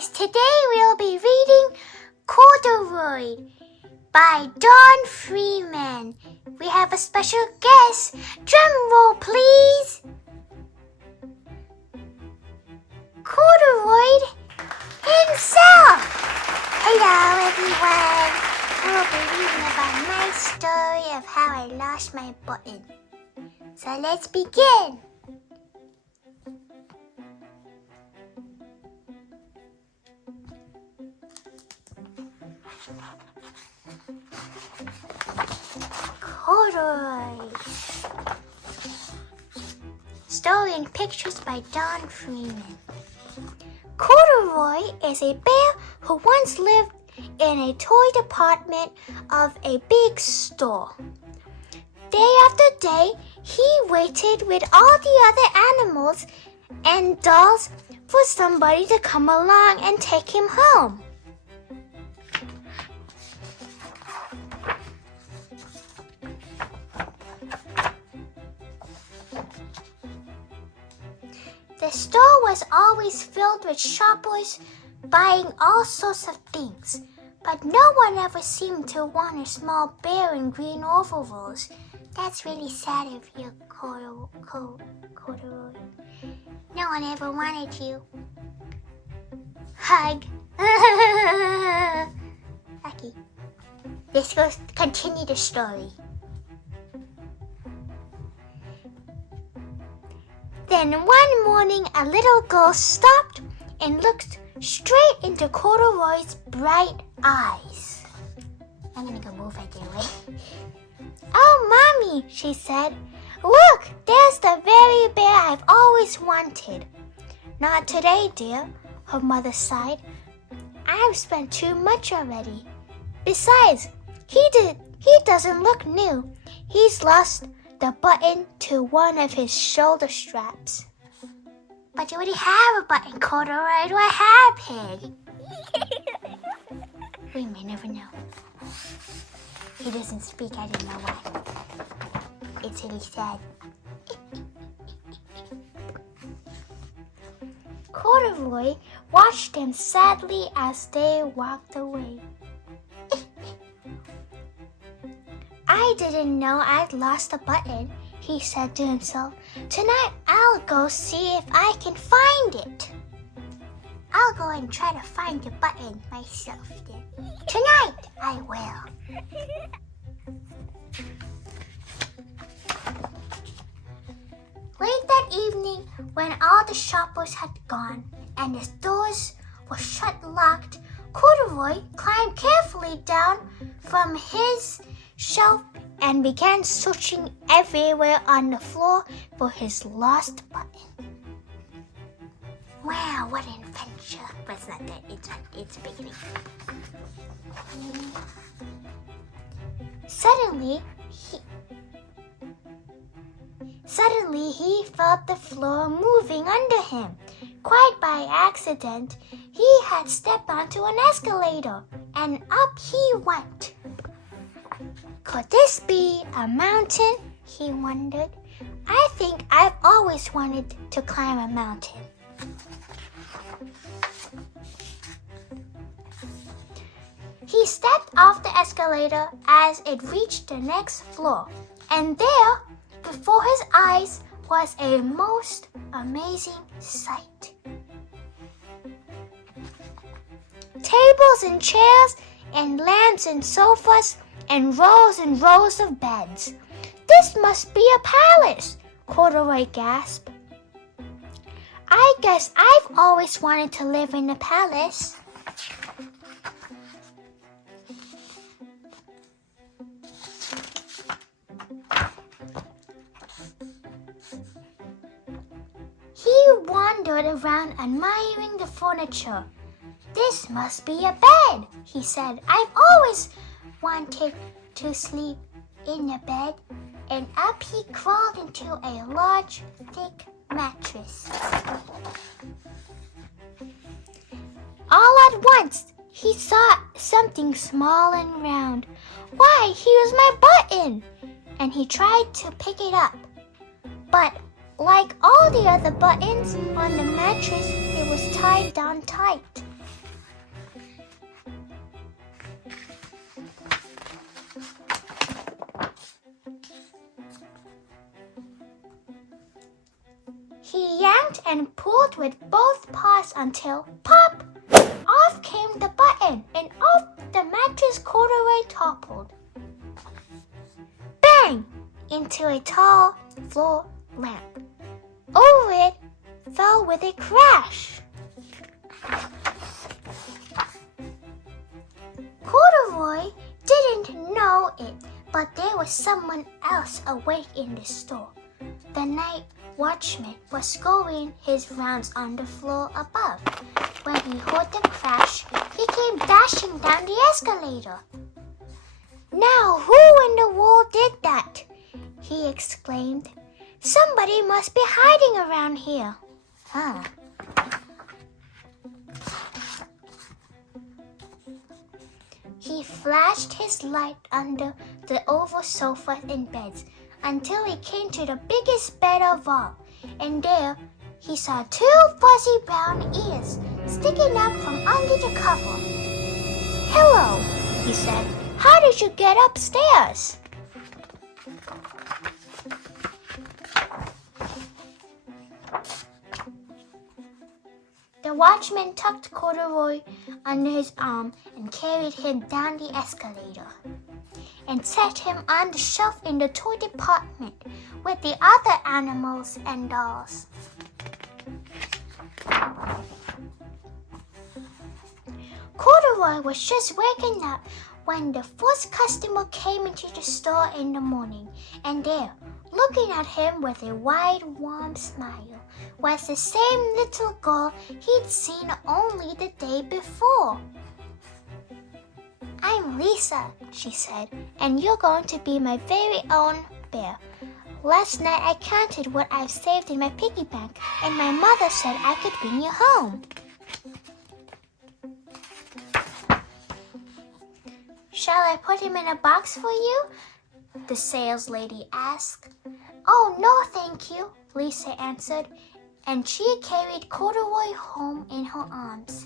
guys, today we'll be reading Corduroy by Don Freeman. We have a special guest. Drum roll, please. Corduroy himself. Hello, everyone. We'll be reading about my story of how I lost my button. So let's begin. Corduroy. Story and pictures by Don Freeman. Corduroy is a bear who once lived in a toy department of a big store. Day after day, he waited with all the other animals and dolls for somebody to come along and take him home. The store was always filled with shoppers buying all sorts of things, but no one ever seemed to want a small bear in green overalls. That's really sad of you, Corduroy. No one ever wanted you. Hug. Okay. Let's go continue the story. Then one morning, a little girl stopped and looked straight into Corduroy's bright eyes. I'm gonna go move out your way. Oh, Mommy, she said. Look, there's the very bear I've always wanted. Not today, dear, her mother sighed. I've spent too much already. Besides, he doesn't look new. He's lost the button to one of his shoulder straps. But you already have a button, Corduroy. Do I have pig? We may never know. He doesn't speak, I don't know why. It's really sad. Corduroy watched them sadly as they walked away. I didn't know I'd lost a button, he said to himself. Tonight I'll go see if I can find it. I'll go and try to find the button myself then. Tonight I will. Late that evening, when all the shoppers had gone and the doors were shut locked, Corduroy climbed carefully down from his shelf and began searching everywhere on the floor for his lost button. Wow, what an adventure. But it's not that. It's a beginning. Suddenly, he felt the floor moving under him. Quite by accident, he had stepped onto an escalator, and up he went. Could this be a mountain? He wondered. I think I've always wanted to climb a mountain. He stepped off the escalator as it reached the next floor, and there, before his eyes, was a most amazing sight. Tables and chairs and lamps and sofas and rows of beds. This must be a palace, Corduroy gasped. I guess I've always wanted to live in a palace. He wandered around admiring the furniture. This must be a bed, he said. I've always wanted to sleep in a bed, and up he crawled into a large, thick mattress. All at once, he saw something small and round. Why, here's my button! And he tried to pick it up. But like all the other buttons on the mattress, it was tied down tight. He yanked and pulled with both paws until, pop! Off came the button, and off the mattress Corduroy toppled. Bang! Into a tall floor lamp. Over it fell with a crash. Corduroy didn't know it, but there was someone else awake in the store. The night watchman was going his rounds on the floor above. When he heard the crash, he came dashing down the escalator. Now, who in the world did that? He exclaimed. Somebody must be hiding around here. He flashed his light under the oval sofas and beds until he came to the biggest bed of all, and there he saw 2 fuzzy brown ears sticking up from under the cover. Hello, he said. How did you get upstairs? The watchman tucked Corduroy under his arm and carried him down the escalator and set him on the shelf in the toy department with the other animals and dolls. Corduroy was just waking up when the first customer came into the store in the morning, and there, looking at him with a wide, warm smile, was the same little girl he'd seen only the day before. I'm Lisa, she said, and you're going to be my very own bear. Last night I counted what I've saved in my piggy bank, and my mother said I could bring you home. Shall I put him in a box for you? The sales lady asked. Oh, no, thank you, Lisa answered, and she carried Corduroy home in her arms.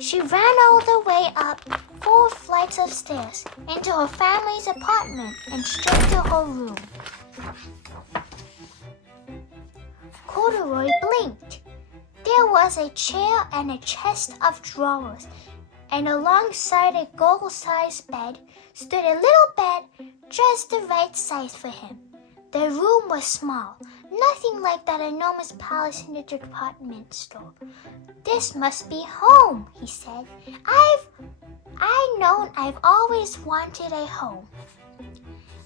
She ran all the way up 4 flights of stairs into her family's apartment and straight to her room. Corduroy blinked. There was a chair and a chest of drawers, and alongside a goal-sized bed stood a little bed just the right size for him. The room was small, nothing like that enormous palace in the department store. This must be home, he said. I've always wanted a home.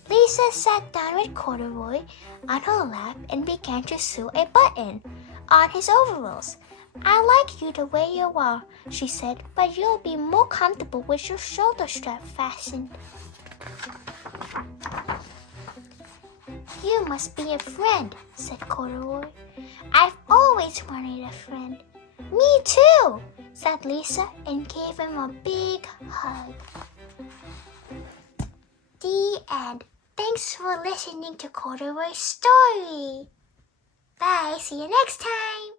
Lisa sat down with Corduroy on her lap and began to sew a button on his overalls. I like you the way you are, she said, but you'll be more comfortable with your shoulder strap fastened. You must be a friend, said Corduroy. I've always wanted a friend. Me too, said Lisa and gave him a big hug. The end. Thanks for listening to Corduroy's story. Bye. See you next time.